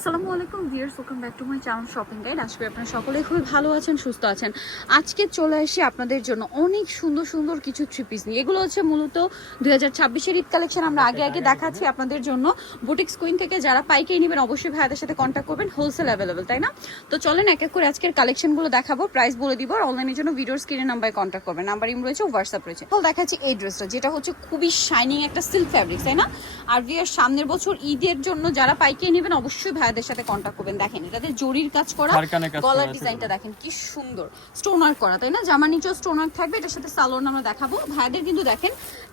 আসসালামু আলাইকুম viewers welcome back to my channel shopping guide আশা করি আপনারা সকলেই খুবই ভালো আছেন, সুস্থ আছেন। আজকে চলে আসি আপনাদের জন্য অনেক সুন্দর সুন্দর কিছু থ্রি পিস নিয়ে। এগুলো হচ্ছে মূলত দুই হাজার ছাব্বিশের ঈদ কালেকশন আমরা আগে আগে দেখাচ্ছি আপনাদের জন্য। বুটিক্স কুইন থেকে যারা পাইকারি নেবেন, অবশ্যই ভাইয়াদের সাথে কন্ট্যাক্ট করবেন হোলসেল অ্যাভেলেবেল তাই না? তো চলেন এক এক করে আজকের কালেকশনগুলো দেখাবো প্রাইস বলে দিব আর অনলাইনের জন্য ভিডিওর স্ক্রিনে নাম্বারে কন্ট্যাক্ট করবেন। নাম্বার ইম রয়েছে হোয়াটসঅ্যাপ রয়েছে। তো দেখাচ্ছি এই ড্রেসটা যেটা হচ্ছে খুবই শাইনিং একটা সিল্ক ফ্যাব্রিক তাই না? আর ভিয়ার সামনের বছর ঈদের জন্য যারা পাইকারি নেবেন, অবশ্যই ভাইয়াদের সাথে কন্ট্যাক্ট করবেন। দেখেন এটাতে জরির কাজ করা গলার ডিজাইনটা দেখেন কি সুন্দর। স্টোনার করা তাই না? জামা নিচেও স্টোনার থাকবে এটার সাথে সালোয়ার আমরা দেখাবো। ভাইদের কিন্তু দেখেন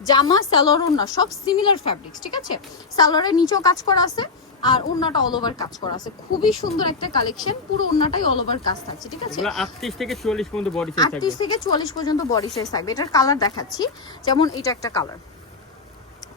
জামা সালোয়ার না সব সিমিলার ফ্যাব্রিক্স ঠিক আছে? সালোয়ারের নিচেও কাজ করা আছে আর ওড়নাটা অল ওভার কাজ করা আছে। খুবই সুন্দর একটা কালেকশন পুরো ওড়নাটাই অল ওভার কাজ থাকছে ঠিক আছে? এগুলো 38 থেকে 40 পর্যন্ত বডি সাইজ থাকবে। আটত্রিশ থেকে চুয়াল্লিশ পর্যন্ত বডি সাইজ থাকবে। এটার কালার দেখাচ্ছি যেমন এটা একটা কালার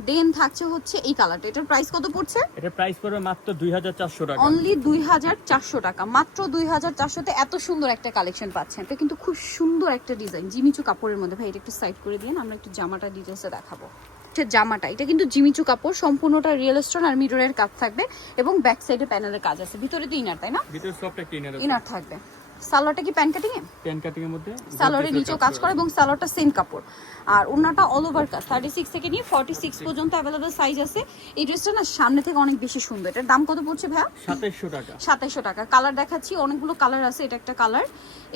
দেন থাকছে হচ্ছে এই কালারটা। এটার প্রাইস কত পড়ছে? এটা প্রাইস পড়বে মাত্র 2400 টাকা। অনলি দুই হাজার চারশো টাকা। মাত্র দুই হাজার চারশোতে এত সুন্দর একটা কালেকশন পাচ্ছেন। এটা কিন্তু খুব সুন্দর একটা ডিজাইন জিমিচু কাপড়ের মধ্যে। ভাই এটা একটু সাইড করে দিন আমরা একটু জামাটা ডিটেলসে দেখাবো। হচ্ছে জামাটা। এটা কিন্তু জিমিচু কাপড় সম্পূর্ণটা রিয়েল স্টোন আর মিররের কাজ থাকবে। এবং ব্যাক সাইডে প্যানেলের কাজ আছে। ভিতরে তো ইনার তাই না? ভিতরে সফট একটা ইনার থাকবে। সালোয়ারটা কি প্যান কাটিং এ পেন কাটিং এর মধ্যে সালোয়ারের নিচেও কাজ করে এবং সালোয়ারটা সেম কাপড়। আর ওনাটা অল ওভার কাজ থার্টি সিক্স থেকে নিয়ে ফর্টি সিক্স পর্যন্ত অ্যাভেলেবল সাইজ আছে। এই ড্রেসটা না সামনে থেকে অনেক বেশি সুন্দর। এটার দাম কত পড়ছে ভাইয়া? 2700 টাকা। সাতাইশশো টাকা। কালার দেখাচ্ছি অনেকগুলো কালার আছে এটা একটা কালার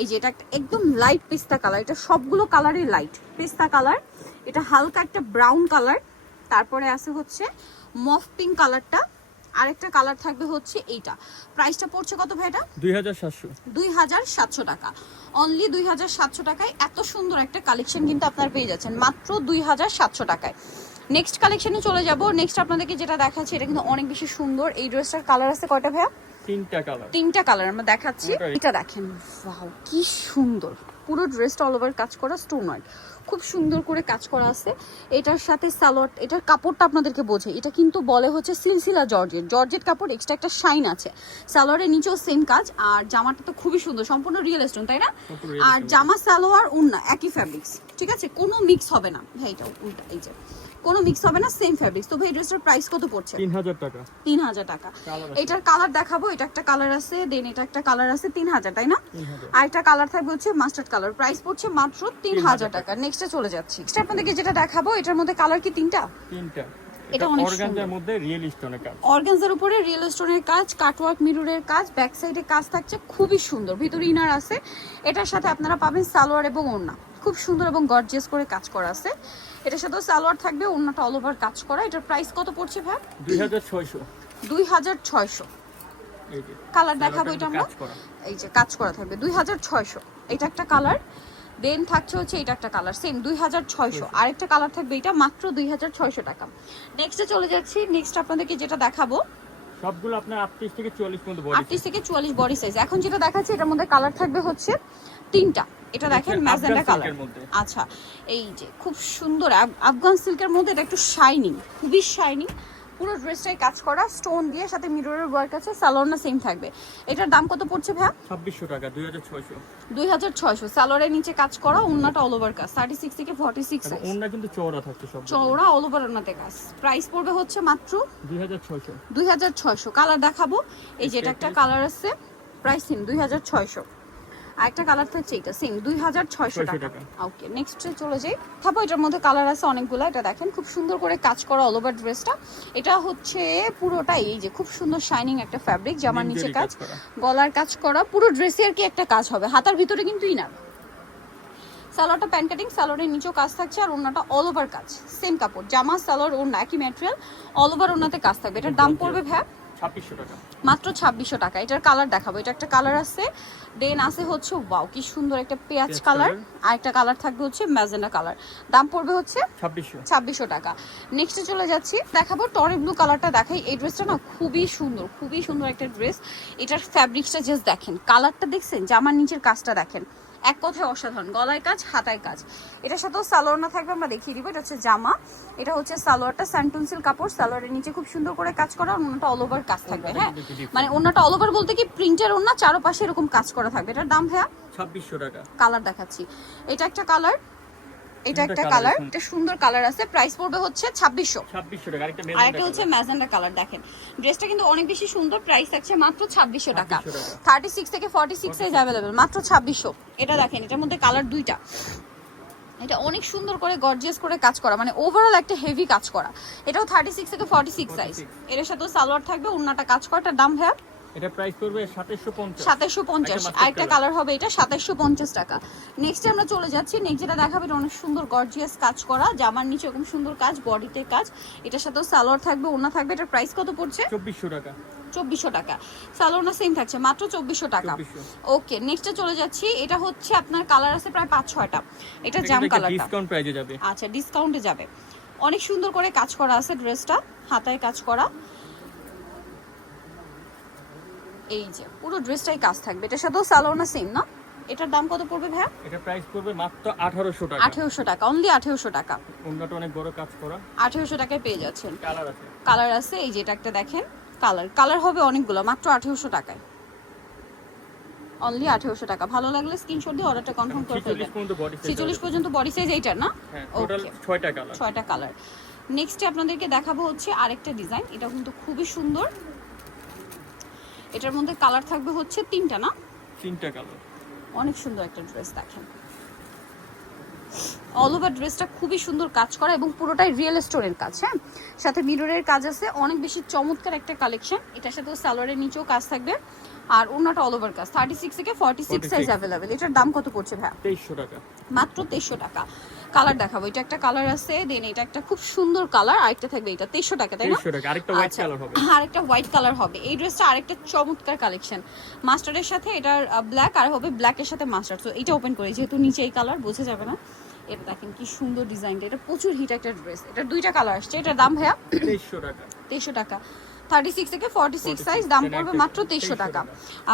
এই যে এটা একটা একদম লাইট পেস্তা কালার এটা সবগুলো কালারই লাইট পেস্তা কালার এটা হালকা একটা ব্রাউন কালার তারপরে আছে হচ্ছে মফ পিঙ্ক কালারটা আরেকটা কালার থাকবে হচ্ছে এইটা। প্রাইসটা পড়ছে কত ভাই এটা? 2700 দুই হাজার সাতশো টাকা। অনলি দুই হাজার সাতশো টাকায় এত সুন্দর একটা কালেকশন কিন্তু আপনার পেয়ে যাচ্ছেন। মাত্র দুই হাজার সাতশো টাকায়। নেক্সট কালেকশনে চলে যাব। নেক্সট আপনাদেরকে যেটা দেখাচ্ছি এটা কিন্তু অনেক বেশি সুন্দর। এই ড্রেসটার কালার আছে কয়টা ভাইয়া? তিনটা কালার তিনটা কালার আমরা দেখাচ্ছি। এটা দেখেন ওয়াও কি সুন্দর। পুরো ড্রেসটা অল ওভার কাজ করা স্টোন ওয়ার্ক খুব সুন্দর করে কাজ করা আছে। এটার সাথে সালোয়ার এটার কাপড়টা আপনাদেরকে বোঝে এটা কিন্তু বলে হচ্ছে সিলসিলা জর্জেট। জর্জেট কাপড় এক্সট্রা একটা শাইন আছে। সালোয়ারের নিচেও সেম কাজ আর জামাটা তো খুবই সুন্দর। সম্পূর্ণ রিয়েল স্টোন তাই না? আর জামা সালোয়ার উন্না একই ফ্যাব্রিক্স ঠিক আছে? কোনো মিক্স হবে না। ভাই এটা উল্টা এই যে। কোনো মিক্স হবে না সেম ফ্যাব্রিক্স তো ভাই ড্রেসটার প্রাইস কত পড়ছে? 3000 টাকা। তিন হাজার টাকা এটার কালার দেখাবো এটা একটা কালার আছে দেন এটা একটা কালার আছে তিন হাজার তাই না? আর একটা কালার থাকবে হচ্ছে মাস্টার্ড কালার প্রাইস পড়ছে মাত্র তিন হাজার টাকা। নেক্সটে চলে যাচ্ছি। নেক্সট আপনাদেরকে যেটা দেখাবো এটার মধ্যে কালার কি তিনটা? তিনটা। এটা অনেক অর্গানজার। মধ্যে রিয়েল স্টোনের কাজ। অর্গানজার উপরে রিয়েল স্টোনের কাজ কাটওয়ার্ক মিররের কাজ ব্যাক সাইডে কাজ থাকছে খুবই সুন্দর। ভিতরে ইনার আছে। এটার সাথে আপনারা পাবেন সালোয়ার এবং ওড়না। খুব সুন্দর এবং গর্জিয়াস করে কাজ করা আছে। এটার সাথেও সালোয়ার থাকবে ওড়নাটা অল ওভার কাজ করা। এটার প্রাইস কত পড়ছে ভাই? দুই হাজার ছয়শো। এই যে কালার দেখাবো এটা আমরা। এই যে কাজ করা থাকবে। দুই হাজার ছয়শো। এটা একটা কালার দেন থাকছে হচ্ছে এটা একটা কালার সেম দুই হাজার ছয়শো। আরেকটা কালার থাকবে এটা মাত্র দুই হাজার ছয়শো টাকা। নেক্সটে চলে যাচ্ছি। নেক্সট আপনাদেরকে যেটা দেখাবো। সবগুলো আপনার 38 থেকে 40 পর্যন্ত বডি আটত্রিশ থেকে চুয়াল্লিশ বডি সাইজ এখন যেটা দেখাচ্ছি এটার মধ্যে কালার থাকবে হচ্ছে তিনটা। এটা দেখেন ম্যাজেন্ডা কালার। আচ্ছা এই যে খুব সুন্দর আফগান সিল্কের মধ্যে এটা একটু শাইনিং খুবই শাইনিং পুরো ড্রেসটাই কাজ করা স্টোন দিয়ে সাথে মিররের ওয়ার্ক আছে সালোয়ারটা সেম থাকবে। এটার দাম কত পড়ছে ভাই 2600 টাকা 2600 2600 সালোয়ারের নিচে কাজ করা ওন্নাটা অল ওভার কাজ 36 থেকে 46 ওন্না কিন্তু চওড়া থাকছে সব চওড়া অল ওভার ওন্নাতে কাজ। প্রাইস পড়বে হচ্ছে মাত্র 2600 2600 কালার দেখাবো। এই যে এটা একটা কালার আছে প্রাইস সেম 2600 আর একটা কালার থাকছে এটা সেম দুই হাজার ছয়শো টাকা। ওকে নেক্সটে চলে যাই। থাপো এটার মধ্যে কালার আছে অনেকগুলো এটা দেখেন খুব সুন্দর করে কাজ করা অল ওভার ড্রেসটা এটা হচ্ছে পুরোটা এই যে খুব সুন্দর শাইনিং একটা ফ্যাব্রিক জামার নিচে কাজ গলার কাজ করা পুরো ড্রেসে আর কি একটা কাজ হবে। হাতার ভিতরে কিন্তু ইনার। সালোয়ারটা প্যান্ট কাটিং সালোয়ারের নিচেও কাজ থাকছে আর ওনাটা অল ওভার কাজ। সেম কাপড় জামা সালোয়ার ওনা একই ম্যাটেরিয়াল অল ওভার ওনাতে কাজ থাকবে। এটার দাম পড়বে ভ্যা মাত্র ছাব্বিশশো টাকা। এটার কালার দেখাবো। এটা একটা কালার আছে। দেন আছে হচ্ছে ওয়াও কি সুন্দর একটা পেঁয়াজ কালার আর একটা কালার থাকবে হচ্ছে ম্যাজেন্ডা কালার দাম পড়বে হচ্ছে 2600 ছাব্বিশশো টাকা। নেক্সটে চলে যাচ্ছি। দেখাবো টরে ব্লু কালারটা দেখাই। এই ড্রেসটা না খুবই সুন্দর খুবই সুন্দর একটা ড্রেস এটার ফ্যাব্রিক্সটা জাস্ট দেখেন। কালারটা দেখছেন? জামার নিচের কাজটা দেখেন। এক কথায় অসাধারণ গলায় কাজ হাতায় কাজ। এটার সাথেও সালোয়ার না থাকবে আমরা দেখিয়ে দিব। এটা হচ্ছে জামা। এটা হচ্ছে সালোয়ারটা স্যান্টুনসিল কাপড়। সালোয়ারের নিচে খুব সুন্দর করে কাজ করা অন্যটা অল ওভার কাজ থাকবে হ্যাঁ। মানে অন্যটা অল ওভার বলতে কি প্রিন্টের অন্য চারপাশে এরকম কাজ করা থাকবে। এটার দাম ভাইয়া? 2600 টাকা। কালার দেখাচ্ছি। এটা একটা কালার। এটা একটা কালার এটা সুন্দর কালার আছে। প্রাইস পড়বে হচ্ছে ছাব্বিশশো। ছাব্বিশশো টাকা আরেকটা আর মেরুন একটা হচ্ছে ম্যাজেন্ডা কালার দেখেন। ড্রেসটা কিন্তু অনেক বেশি সুন্দর প্রাইস আছে মাত্র ছাব্বিশশো টাকা। 2600 টাকা। থার্টি সিক্স থেকে ফর্টি সিক্স সাইজ অ্যাভেলেবেল মাত্র ছাব্বিশশো। এটা দেখেন এটার মধ্যে কালার দুইটা। এটা অনেক সুন্দর করে গর্জিয়াস করে কাজ করা মানে ওভারঅল একটা হেভি কাজ করা। এটাও থার্টি সিক্স থেকে ফর্টি সিক্স সাইজ এর সাথেও সালোয়ার থাকবে অন্যটা কাজ করা এটার দাম ভাইয়া এটা প্রাইস আরেকটা কালার হবে এটা সাতাশশো পঞ্চাশ টাকা। নেক্সট আমরা চলে যাচ্ছি। নেক্সট যেটা অনেক সুন্দর গর্জিয়াস কাজ করা। জামার নিচে এরকম সুন্দর কাজ বডিতে কাজ। এটার সাথেও সালোয়ার থাকবে ওনা থাকবে। এটার প্রাইস কত পড়ছে? চব্বিশশো টাকা। চব্বিশশো টাকা। সালোনা সেম থাকছে মাত্র চব্বিশশো টাকা। ওকে নেক্সটে চলে যাচ্ছি। এটা হচ্ছে আপনার কালার আছে প্রায় পাঁচ ছয়টা। এটা জাম কালারটা ডিসকাউন্ট প্রাইজে যাবে। আচ্ছা ডিসকাউন্টে যাবে। অনেক সুন্দর করে কাজ করা আছে ড্রেসটা হাতায় কাজ করা। এই যে পুরো ড্রেসটাই কাজ থাকবে। এটার সাথেও সালোনা সেম না? এটার দাম কত পড়বে ভাইয়া? এটা প্রাইস পড়বে মাত্র আঠারোশো টাকা। আঠেরোশো টাকা অনলি আঠেরোশো টাকা। অন্যটা অনেক বড় কাজ করা। আঠেরোশো টাকায় পেয়ে যাচ্ছেন। কালার আছে। কালার আছে এই যে এটা একটা দেখেন কালার কালার হবে অনেকগুলো মাত্র আঠেরোশো টাকায়। অনলি আঠেরোশো টাকা। ভালো লাগলে স্ক্রিনশট দিয়ে অর্ডারটা কনফার্ম করে ফেলবেন। পর্যন্ত বডি ছেচল্লিশ পর্যন্ত বডি সাইজ এইটার না? Total Okay. ছয়টা কালার ছয়টা কালার নেক্সটে আপনাদেরকে দেখাবো হচ্ছে আরেকটা ডিজাইন এটা কিন্তু খুবই সুন্দর। এটার মধ্যে কালার থাকবে হচ্ছে তিনটা না? তিনটা কালার। অনেক সুন্দর একটা ড্রেস দেখেন। অল ওভার ড্রেসটা খুবই সুন্দর কাজ করা এবং পুরোটাই রিয়েল স্টোনের কাজ হ্যাঁ? সাথে মিররের কাজ আছে অনেক বেশি চমৎকার একটা কালেকশন এটার সাথে সালোয়ারের নিচেও কাজ থাকবে। আর অন্যটা অল ওভার কাজ থার্টি সিক্স থেকে ফর্টি সিক্স 46 সাইজ অ্যাভেলেবেল এটার দাম কত পড়ছে ভাইয়া? তেইশশো টাকা। মাত্র তেইশশো টাকা। কালার দেখাবো। এটা একটা কালার আছে দেন এটা একটা খুব সুন্দর কালার আরেকটা থাকবে এটা তেইশশো টাকা তাই না? আরেকটা হোয়াইট আচ্ছা, কালার হবে। আরেকটা হোয়াইট কালার হবে। এই ড্রেসটা আরেকটা চমৎকার কালেকশন মাস্টারের সাথে এটার ব্ল্যাক আর হবে ব্ল্যাকের সাথে মাস্টার তো এটা ওপেন করি যেহেতু নিচে এই কালার বোঝা যাবে না। এটা দেখেন কি সুন্দর ডিজাইনটা এটা প্রচুর হিট একটা ড্রেস এটা দুইটা কালার আসছে। এটার দাম ভাইয়া? তেইশশো টাকা। তেইশশো টাকা। থার্টি সিক্স থেকে ফর্টি সিক্স 46 সাইজ দাম পড়বে মাত্র তেইশশো 2300 টাকা।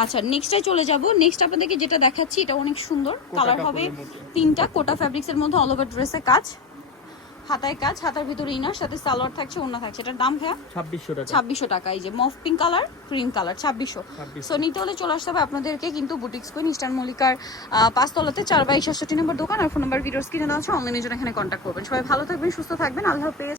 আচ্ছা নেক্সটে চলে যাব। নেক্সট আপনাদেরকে যেটা দেখাচ্ছি এটা অনেক সুন্দর। কালার হবে তিনটা কোটা ফ্যাব্রিক্সের মধ্যে অল ওভার ড্রেসে কাজ। হাতায় কাজ হাতার ভিতরে ইনার সাথে সালোয়ার থাকছে ওনা থাকছে। এটার দাম ভাইয়া? ছাব্বিশশো টাকা। ছাব্বিশশো টাকা। এই যে মফ পিঙ্ক কালার ক্রিম কালার ছাব্বিশশো। 2600 সো নিতে হলে চলে আসতে হবে আপনাদেরকে কিন্তু বুটিক্স কুইন ইস্টার্ন মল্লিকার পাঁচতলাতে চার বাই সাতষট্টি নম্বর দোকান। আর ফোন নাম্বার ভিডিওস কিনে দেওয়া আছে। অনলাইনের জন্য এখানে কন্ট্যাক্ট করবেন। সবাই ভালো থাকবেন সুস্থ থাকবেন। আল্লাহ হাফেজ।